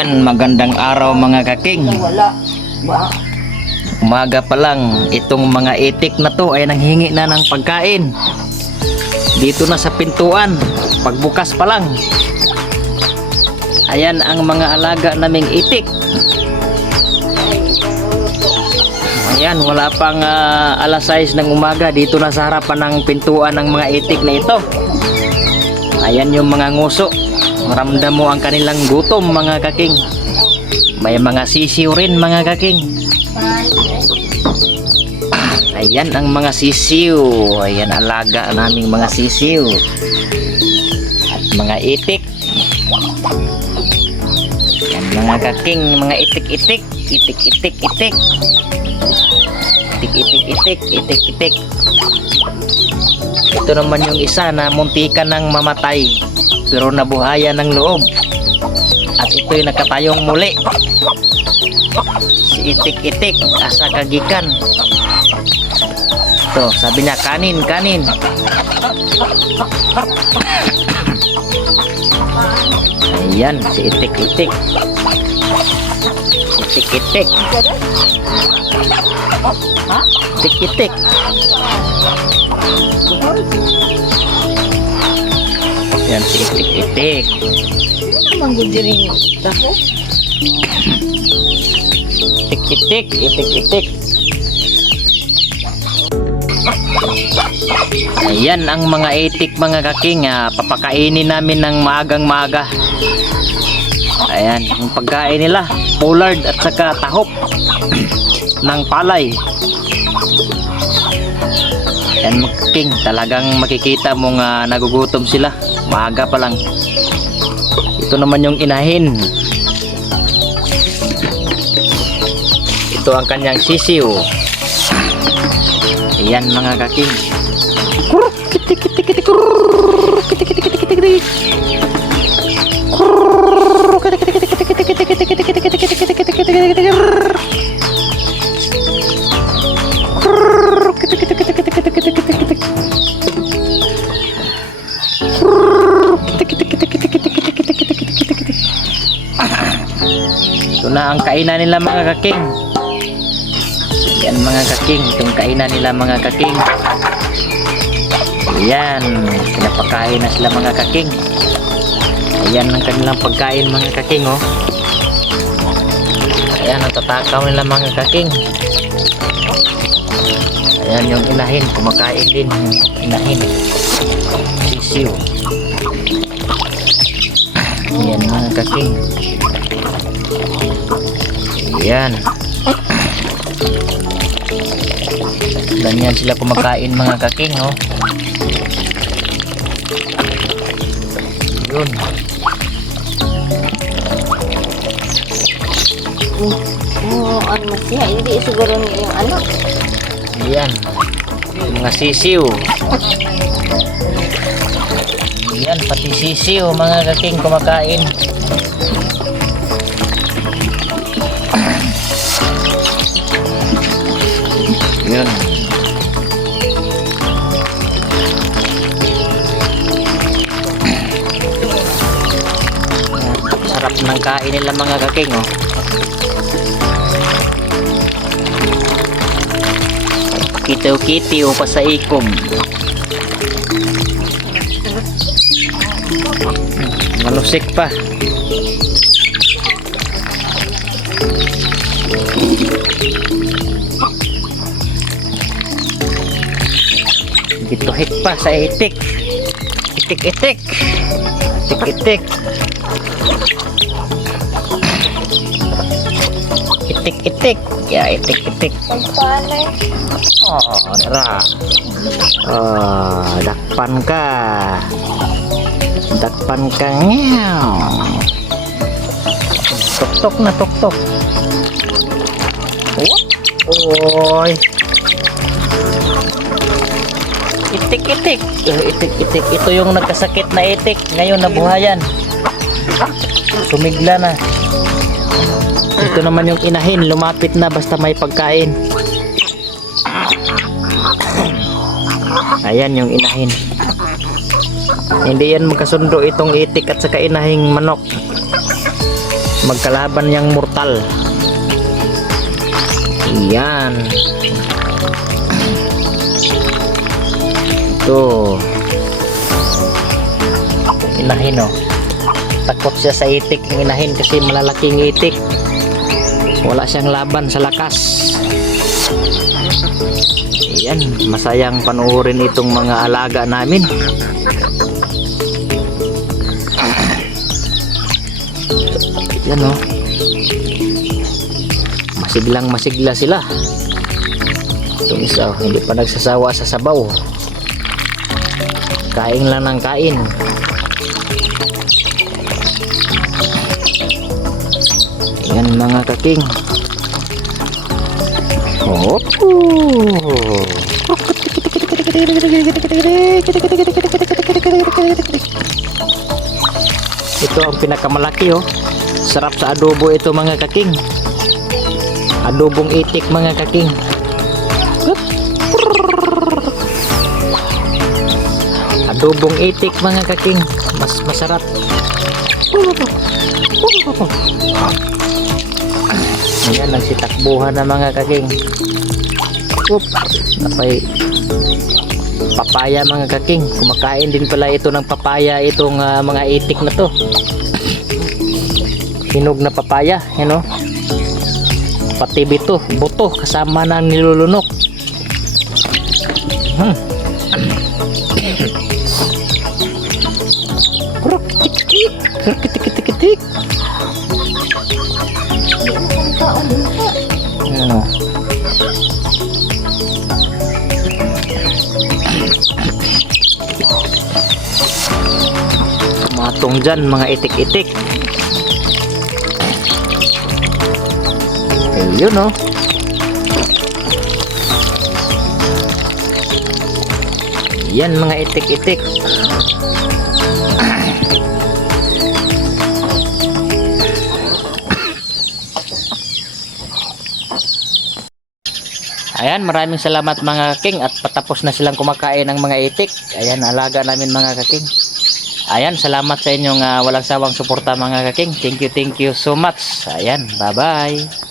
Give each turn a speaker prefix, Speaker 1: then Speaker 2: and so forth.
Speaker 1: Ayan, magandang araw mga kaking. Umaga pa lang, itong mga itik na to ay nanghingi na ng pagkain. Dito na sa pintuan, pagbukas pa lang. Ayan ang mga alaga naming itik. Ayan, wala pang ah, alas 6 ng umaga. Dito na sa harapan ng pintuan ng mga itik na ito. Ayan yung mga nguso. Ramdam mo ang kanilang gutom mga kaking. May mga sisiw rin mga kaking. Ayan ang mga sisiw. Ayan alaga naming mga sisiw. At mga itik. Ayan mga kaking, mga itik-itik. Itik-itik, itik. Itik-itik-itik, itik-itik. Ito naman yung isa na muntikan ng mamatay pero nabuhayan ng loob. At ito'y nakatayong muli. Si itik-itik, asa kagikan. Ito, sabi niya, kanin, kanin. Ayan, si itik-itik. Itik-itik. Itik-itik. Ayan, si itik-itik.
Speaker 2: Naman gudiring taho.
Speaker 1: Itik-itik, itik-itik. Ayan ang mga itik mga kaking ah, papakainin namin ng maagang maaga. Ayan, yung pagkain nila, pollard at saka tahop ng palay. Ayan mga talagang makikita mong ah, nagugutom sila. Maaga pa lang. Ito naman yung inahin. Ito ang kanyang sisiw. Ayan mga kaking. Kiti kiti kiti. Ito na ang kainan nila mga kaking. Yan mga kaking, itong kainan nila mga kaking. Ayan, pinapakain na sila mga kaking. Ayan ang kanilang pagkain mga kaking oh. Ayan, natatakaw nila mga kaking. Yung inahin, kumakain din yung inahin. Sisiw. Ayan mga kaking. Ayan. Ganyan sila kumakain mga kaking, oh. Yun.
Speaker 2: Oh, ano siya? Hindi siguro niya yung ano.
Speaker 1: Ayan. Mga sisiw. Ayan, pati sisiw, mga kaking kumakain. Ayan, Sarap ng kain nila mga kaking, oh. Kiti o pasaikom. Malusik pa. Gituhik pa sa itik. Itik-itik. Itik-itik. Itik-itik. Ya, itik-itik.
Speaker 2: Pagpalay.
Speaker 1: Oh, dara. Oh, dakpan ka. Dakpan ka ngew. Tok-tok na tok-tok. Oy. Itik-itik. Eh, Itik-itik. Ito yung nagkasakit na itik. Ngayon nabuhayan. Sumigla na. Ito naman yung inahin. Lumapit na basta may pagkain. Ayan yung inahin. Hindi yan magkasundo itong itik at saka inahing manok. magkalaban niyang mortal. Yan. Ito. Inahin oh. Takot siya sa itik ng inahin kasi malalaking itik. Wala siyang laban sa lakas. Yan, masayang panuorin itong mga alaga namin. Yan oh. Masiglang masigla sila. Itong isa, oh, hindi pa nagsasawa sa sabaw. Kain lang ng kain. Yan mga kaking. Oh. Ito ang pinakamalaki oh. Sarap sa adobo ito mga kaking. Adobong itik mga kaking. Adobong itik mga kaking. Mas masarap. Ayan, nagsitakbuhan na mga kaking. Oop, napay papaya mga kaking. Kumakain din pala ito ng papaya itong ah, mga itik na to. Hinog na papaya, you know. Pati bito, buto kasama ng nilulunok. Hmm. Krok, tik, tik. Krok, Ayan o. Matong dyan mga itik-itik. Ayun o. Yan mga itik-itik. Ayan, maraming salamat mga king at patapos na silang kumakain ng mga itik. Ayan, alaga namin mga kaking. Ayan, salamat sa inyong ah, walang sawang suporta mga kaking. Thank you, thank you so much. Ayan, bye-bye.